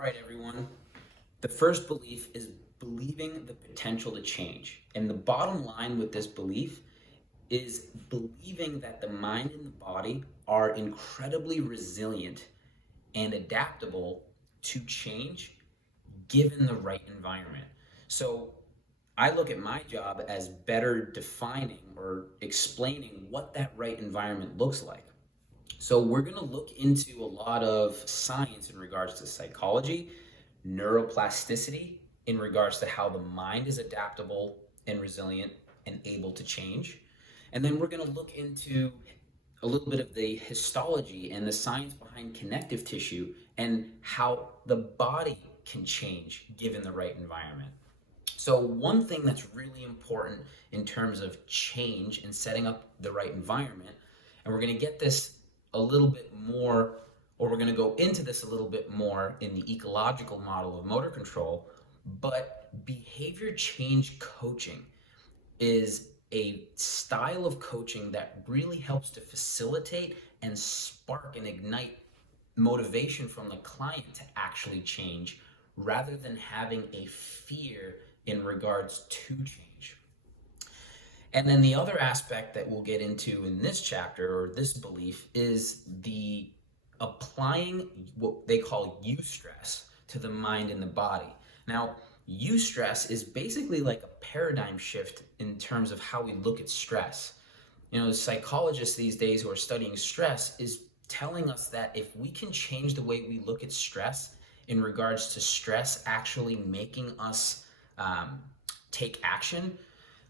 right, everyone. The first belief is believing the potential to change. And the bottom line with this belief is believing that the mind and the body are incredibly resilient and adaptable to change given the right environment. So I look at my job as better defining or explaining what that right environment looks like. So we're going to look into a lot of science in regards to psychology, neuroplasticity in regards to how the mind is adaptable and resilient and able to change. And then we're going to look into a little bit of the histology and the science behind connective tissue and how the body can change given the right environment. So one thing that's really important in terms of change and setting up the right environment, and we're going to get this a little bit more, or we're going to go into this a little bit more in the ecological model of motor control, but behavior change coaching is a style of coaching that really helps to facilitate and spark and ignite motivation from the client to actually change rather than having a fear in regards to change. And then the other aspect that we'll get into in this chapter or this belief is the applying what they call eustress to the mind and the body. Now, eustress is basically like a paradigm shift in terms of how we look at stress. Psychologists these days who are studying stress is telling us that if we can change the way we look at stress in regards to stress actually making us take action,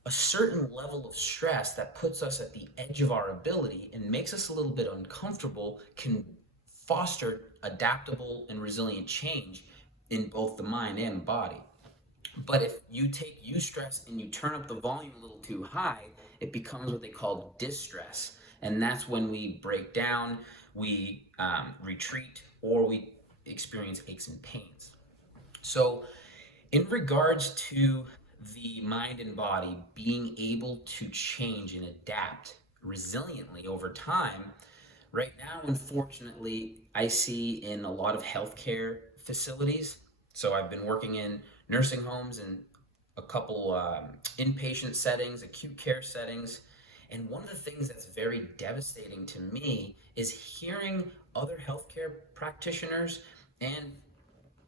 a certain level of stress that puts us at the edge of our ability and makes us a little bit uncomfortable can foster adaptable and resilient change in both the mind and the body. But if you take eustress and you turn up the volume a little too high, it becomes what they call distress. And that's when we break down, we retreat, or we experience aches and pains. So in regards to the mind and body being able to change and adapt resiliently over time, right now, unfortunately, I see in a lot of healthcare facilities. So I've been working in nursing homes and a couple inpatient settings, acute care settings. And one of the things that's very devastating to me is hearing other healthcare practitioners and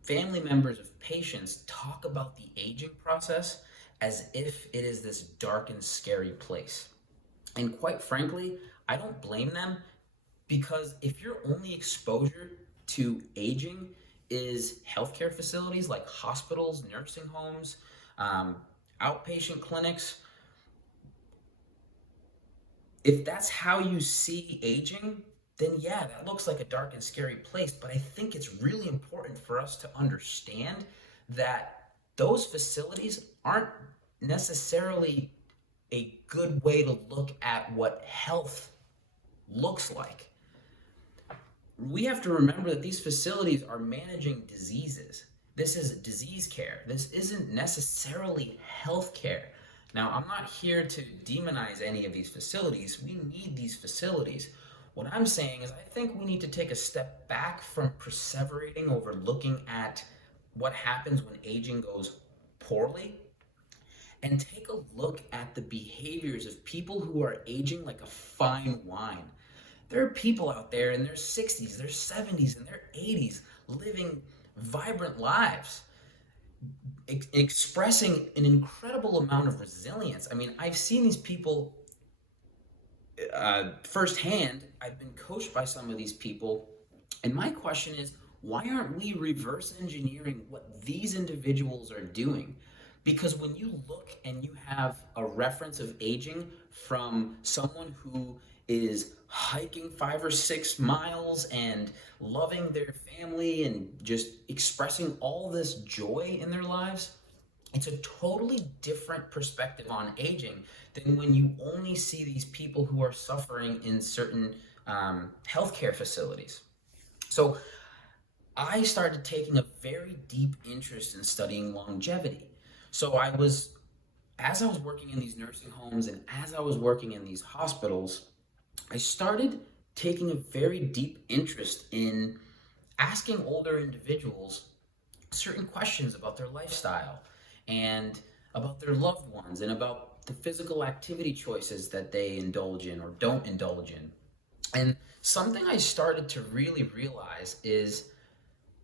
family members of patients talk about the aging process as if it is this dark and scary place. And quite frankly, I don't blame them, because if your only exposure to aging is healthcare facilities like hospitals, nursing homes, outpatient clinics, if that's how you see aging, then yeah, that looks like a dark and scary place. But I think it's really important for us to understand that those facilities aren't necessarily a good way to look at what health looks like. We have to remember that these facilities are managing diseases. This is disease care. This isn't necessarily health care. Now, I'm not here to demonize any of these facilities. We need these facilities. What I'm saying is I think we need to take a step back from perseverating over looking at what happens when aging goes poorly and take a look at the behaviors of people who are aging like a fine wine. There are people out there in their 60s, their 70s, and their 80s living vibrant lives, expressing an incredible amount of resilience. I mean, I've seen these people firsthand. I've been coached by some of these people. And my question is, why aren't we reverse engineering what these individuals are doing? Because when you look and you have a reference of aging from someone who is hiking 5 or 6 miles and loving their family and just expressing all this joy in their lives, it's a totally different perspective on aging than when you only see these people who are suffering in certain healthcare facilities. So I started taking a very deep interest in studying longevity. So as I was working in these nursing homes and as I was working in these hospitals, I started taking a very deep interest in asking older individuals certain questions about their lifestyle and about their loved ones and about the physical activity choices that they indulge in or don't indulge in. And something I started to really realize is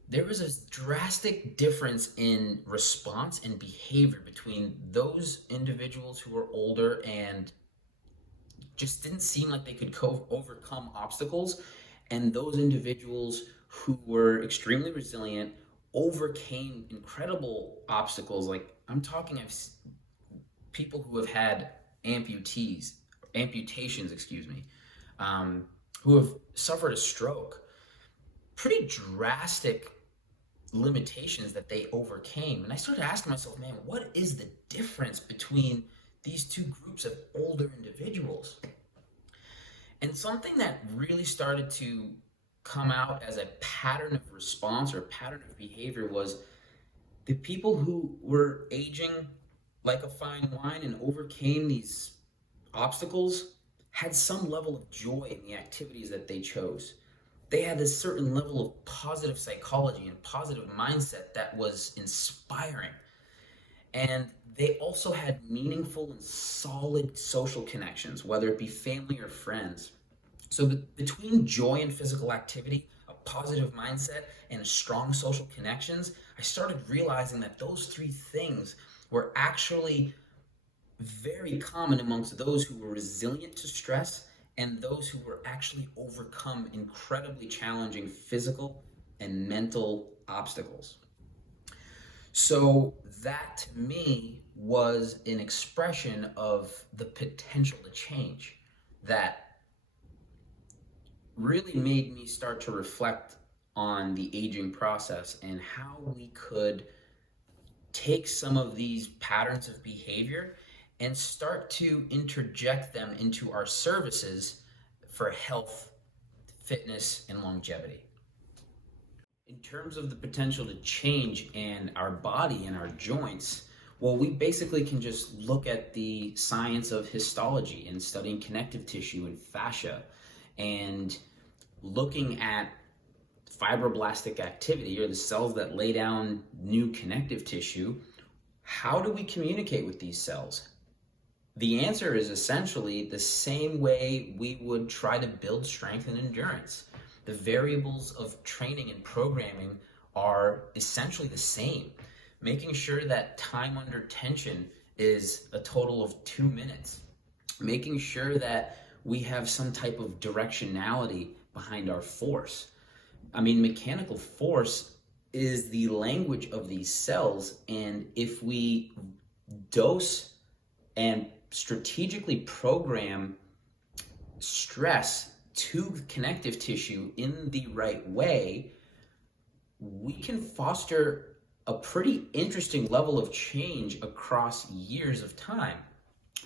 there was a drastic difference in response and behavior between those individuals who were older and just didn't seem like they could overcome obstacles, and those individuals who were extremely resilient overcame incredible obstacles. Like, I'm talking, people who have had amputations, excuse me, who have suffered a stroke, pretty drastic limitations that they overcame. And I started asking myself, man, what is the difference between these two groups of older individuals? And something that really started to come out as a pattern of response or pattern of behavior was the people who were aging like a fine wine and overcame these obstacles had some level of joy in the activities that they chose. They had this certain level of positive psychology and positive mindset that was inspiring. And they also had meaningful and solid social connections, whether it be family or friends. So between joy and physical activity, a positive mindset, and strong social connections, I started realizing that those three things were actually very common amongst those who were resilient to stress and those who were actually overcome incredibly challenging physical and mental obstacles. So that to me was an expression of the potential to change that really made me start to reflect on the aging process and how we could take some of these patterns of behavior and start to interject them into our services for health, fitness, and longevity. In terms of the potential to change in our body and our joints, well, we basically can just look at the science of histology and studying connective tissue and fascia and looking at fibroblastic activity, or the cells that lay down new connective tissue. How do we communicate with these cells? The answer is essentially the same way we would try to build strength and endurance. The variables of training and programming are essentially the same. Making sure that time under tension is a total of 2 minutes. Making sure that we have some type of directionality behind our force. I mean, mechanical force is the language of these cells, and if we dose and strategically program stress to connective tissue in the right way, we can foster a pretty interesting level of change across years of time.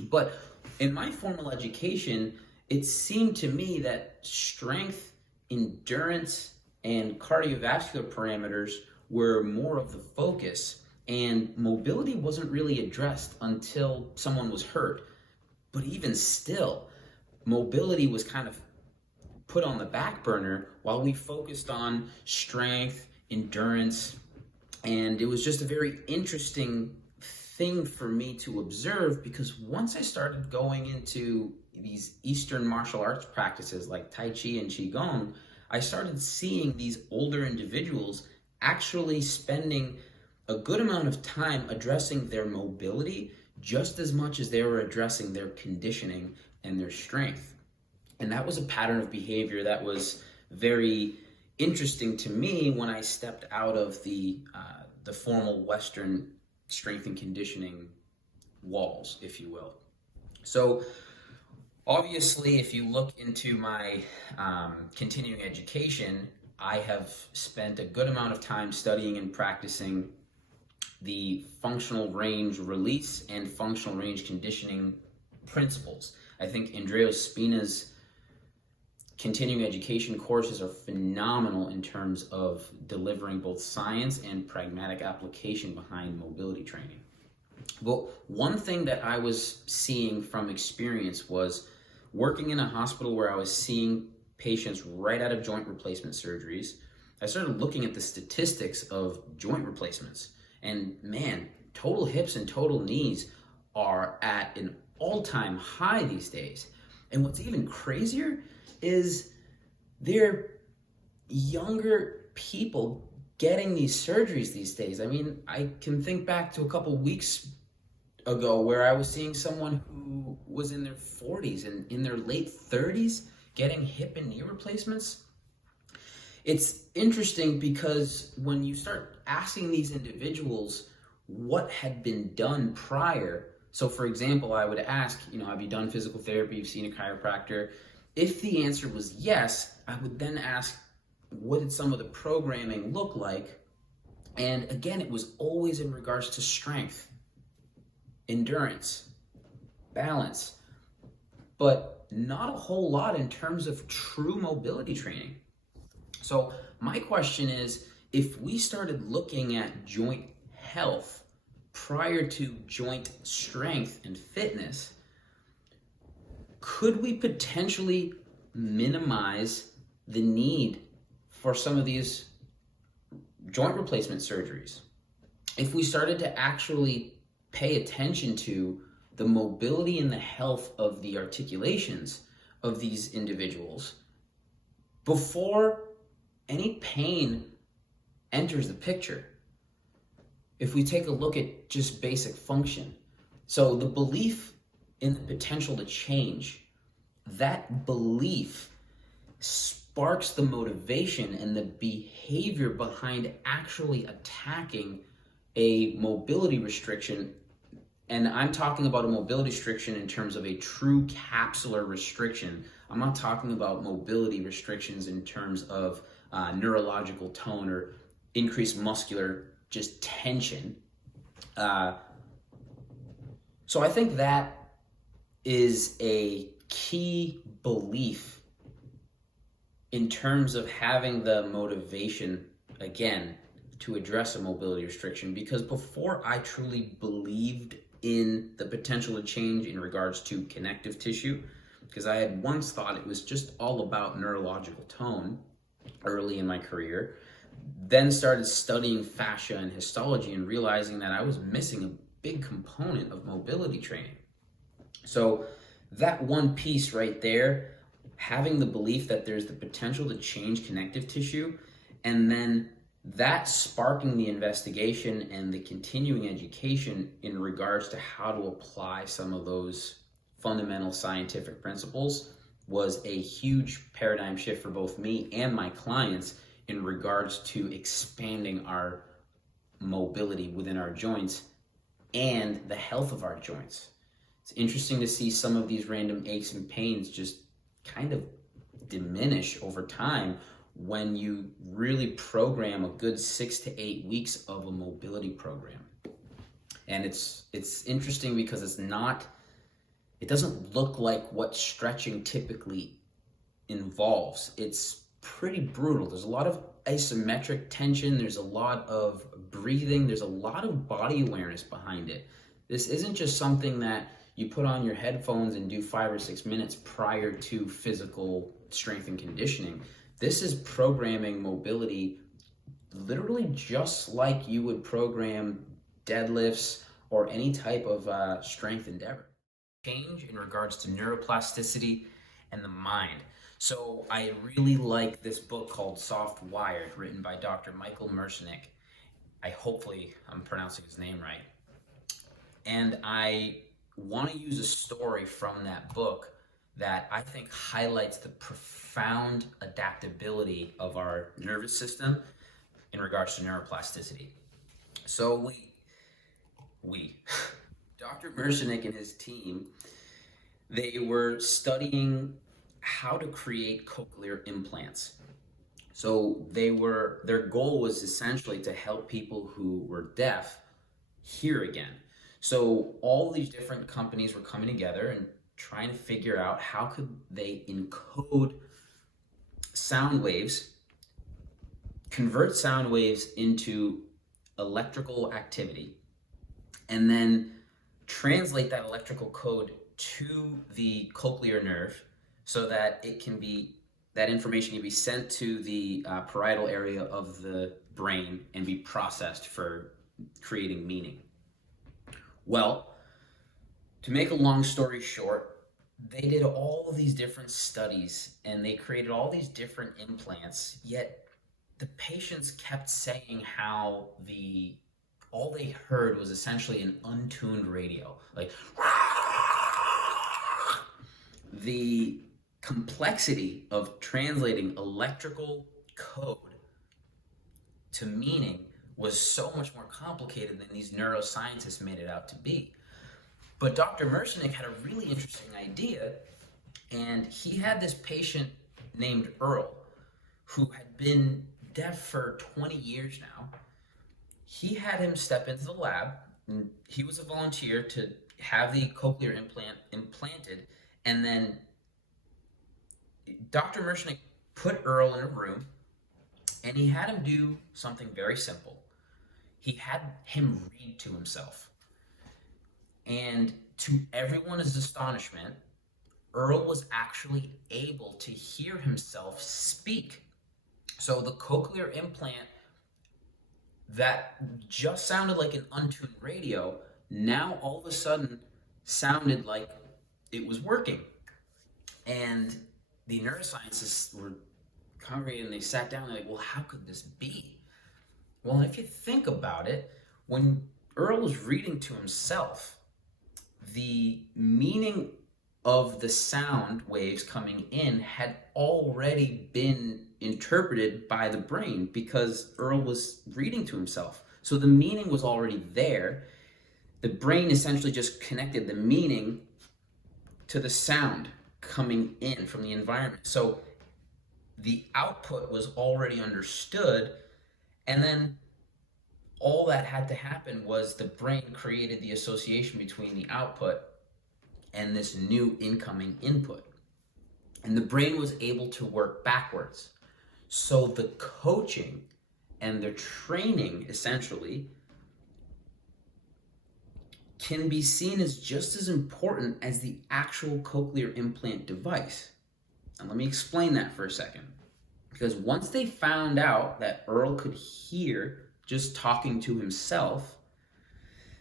But in my formal education, it seemed to me that strength, endurance, and cardiovascular parameters were more of the focus, and mobility wasn't really addressed until someone was hurt. But even still, mobility was kind of put on the back burner while we focused on strength, endurance, and it was just a very interesting thing for me to observe, because once I started going into these Eastern martial arts practices like Tai Chi and Qigong, I started seeing these older individuals actually spending a good amount of time addressing their mobility just as much as they were addressing their conditioning and their strength. And that was a pattern of behavior that was very interesting to me when I stepped out of the formal Western strength and conditioning walls, if you will. So obviously, if you look into my continuing education, I have spent a good amount of time studying and practicing the functional range release and functional range conditioning principles. I think Andreo Spina's continuing education courses are phenomenal in terms of delivering both science and pragmatic application behind mobility training. But one thing that I was seeing from experience was working in a hospital where I was seeing patients right out of joint replacement surgeries. I started looking at the statistics of joint replacements. And man, total hips and total knees are at an all-time high these days. And what's even crazier is they're younger people getting these surgeries these days. I mean, I can think back to a couple weeks ago where I was seeing someone who was in their 40s and in their late 30s getting hip and knee replacements. It's interesting because when you start asking these individuals what had been done prior, so for example, I would ask, have you done physical therapy, you've seen a chiropractor? If the answer was yes, I would then ask, what did some of the programming look like? And again, it was always in regards to strength, endurance, balance, but not a whole lot in terms of true mobility training. So my question is, if we started looking at joint health prior to joint strength and fitness, could we potentially minimize the need for some of these joint replacement surgeries? If we started to actually pay attention to the mobility and the health of the articulations of these individuals before any pain enters the picture. If we take a look at just basic function, so the belief in the potential to change, that belief sparks the motivation and the behavior behind actually attacking a mobility restriction. And I'm talking about a mobility restriction in terms of a true capsular restriction. I'm not talking about mobility restrictions in terms of neurological tone or increased muscular just tension. So I think that is a key belief in terms of having the motivation, again, to address a mobility restriction, because before I truly believed in the potential to change in regards to connective tissue, because I had once thought it was just all about neurological tone early in my career, then started studying fascia and histology and realizing that I was missing a big component of mobility training. So that one piece right there, having the belief that there's the potential to change connective tissue, and then that sparking the investigation and the continuing education in regards to how to apply some of those fundamental scientific principles, was a huge paradigm shift for both me and my clients in regards to expanding our mobility within our joints and the health of our joints. It's interesting to see some of these random aches and pains just kind of diminish over time when you really program a good 6 to 8 weeks of a mobility program. And it's interesting because it doesn't look like what stretching typically involves. It's pretty brutal. There's a lot of isometric tension, there's a lot of breathing, there's a lot of body awareness behind it. This isn't just something that you put on your headphones and do 5 or 6 minutes prior to physical strength and conditioning. This is programming mobility literally just like you would program deadlifts or any type of strength endeavor. Change in regards to neuroplasticity and the mind. So I really like this book called Soft Wired, written by Dr. Michael Merzenich. Hopefully I'm pronouncing his name right. And I want to use a story from that book that I think highlights the profound adaptability of our nervous system in regards to neuroplasticity. So Dr. Merzenich and his team, they were studying how to create cochlear implants. So their goal was essentially to help people who were deaf hear again. So all these different companies were coming together and trying to figure out how could they encode sound waves, convert sound waves into electrical activity, and then translate that electrical code to the cochlear nerve so that it can be that information can be sent to the parietal area of the brain and be processed for creating meaning. Well, to make a long story short, they did all of these different studies and they created all these different implants, yet the patients kept saying how all they heard was essentially an untuned radio, like the complexity of translating electrical code to meaning was so much more complicated than these neuroscientists made it out to be. But Dr. Merzenich had a really interesting idea, and he had this patient named Earl who had been deaf for 20 years now. He had him step into the lab, and he was a volunteer to have the cochlear implant implanted, and then Dr. Merzenich put Earl in a room, and he had him do something very simple. He had him read to himself. And to everyone's astonishment, Earl was actually able to hear himself speak. So the cochlear implant that just sounded like an untuned radio now all of a sudden sounded like it was working. And the neuroscientists were congregated and they sat down and they're like, well, how could this be? Well, if you think about it, when Earl was reading to himself, the meaning of the sound waves coming in had already been interpreted by the brain because Earl was reading to himself. So the meaning was already there. The brain essentially just connected the meaning to the sound coming in from the environment. So the output was already understood, and then all that had to happen was the brain created the association between the output and this new incoming input. And the brain was able to work backwards. So the coaching and the training essentially can be seen as just as important as the actual cochlear implant device. And let me explain that for a second. Because once they found out that Earl could hear just talking to himself,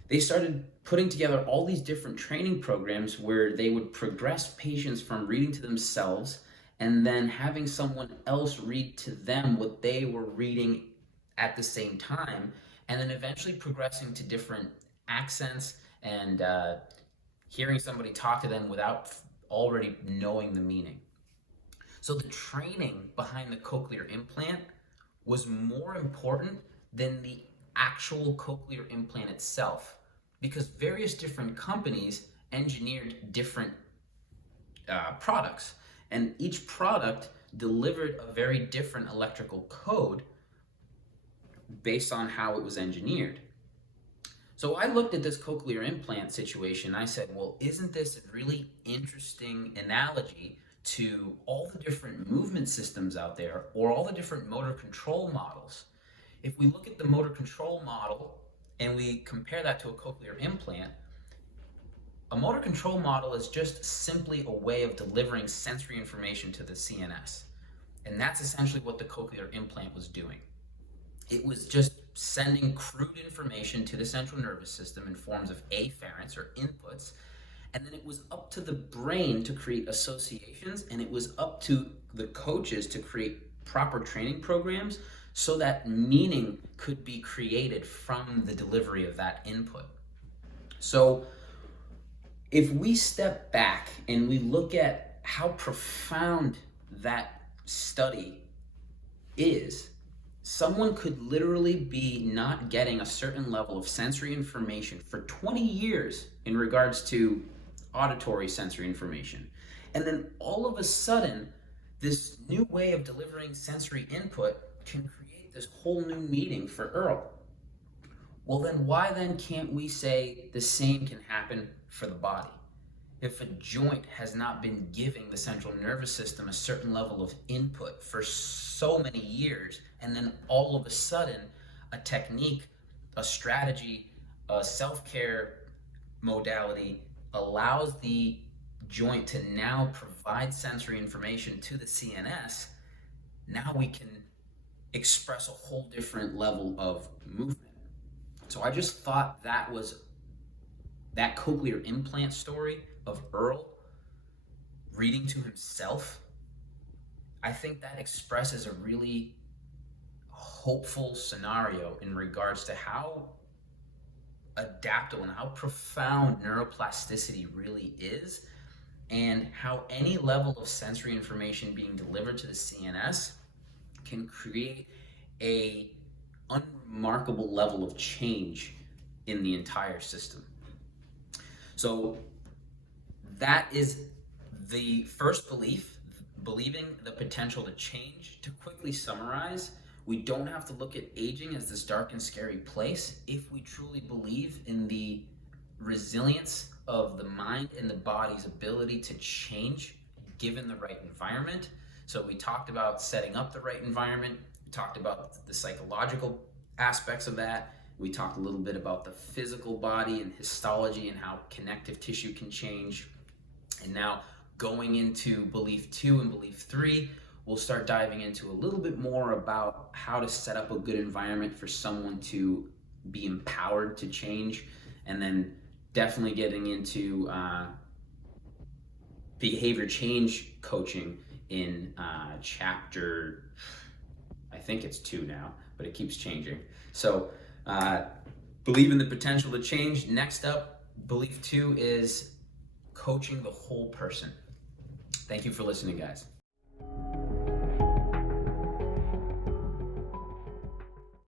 they started putting together all these different training programs where they would progress patients from reading to themselves and then having someone else read to them what they were reading at the same time, and then eventually progressing to different accents and hearing somebody talk to them without already knowing the meaning. So the training behind the cochlear implant was more important than the actual cochlear implant itself, because various different companies engineered different products, and each product delivered a very different electrical code based on how it was engineered. So I looked at this cochlear implant situation and I said, well, isn't this a really interesting analogy to all the different movement systems out there, or all the different motor control models? If we look at the motor control model and we compare that to a cochlear implant, a motor control model is just simply a way of delivering sensory information to the CNS. And that's essentially what the cochlear implant was doing. It was just sending crude information to the central nervous system in forms of afferents or inputs, and then it was up to the brain to create associations, and it was up to the coaches to create proper training programs so that meaning could be created from the delivery of that input. So if we step back and we look at how profound that study is, someone could literally be not getting a certain level of sensory information for 20 years in regards to auditory sensory information. And then all of a sudden, this new way of delivering sensory input can create this whole new meaning for Earl. Well, then why then can't we say the same can happen for the body? If a joint has not been giving the central nervous system a certain level of input for so many years, and then all of a sudden a technique, a strategy, a self-care modality allows the joint to now provide sensory information to the CNS, now we can express a whole different level of movement. So I just thought that cochlear implant story of Earl reading to himself, I think that expresses a really hopeful scenario in regards to how adaptable and how profound neuroplasticity really is, and how any level of sensory information being delivered to the CNS can create a unremarkable level of change in the entire system. So that is the first belief, believing the potential to change. To quickly summarize, we don't have to look at aging as this dark and scary place if we truly believe in the resilience of the mind and the body's ability to change given the right environment. So we talked about setting up the right environment. We talked about the psychological aspects of that. We talked a little bit about the physical body and histology and how connective tissue can change. And now going into belief 2 and belief 3, we'll start diving into a little bit more about how to set up a good environment for someone to be empowered to change, and then definitely getting into behavior change coaching in chapter, I think it's 2 now, but it keeps changing. So believe in the potential to change. Next up, belief 2 is coaching the whole person. Thank you for listening, guys.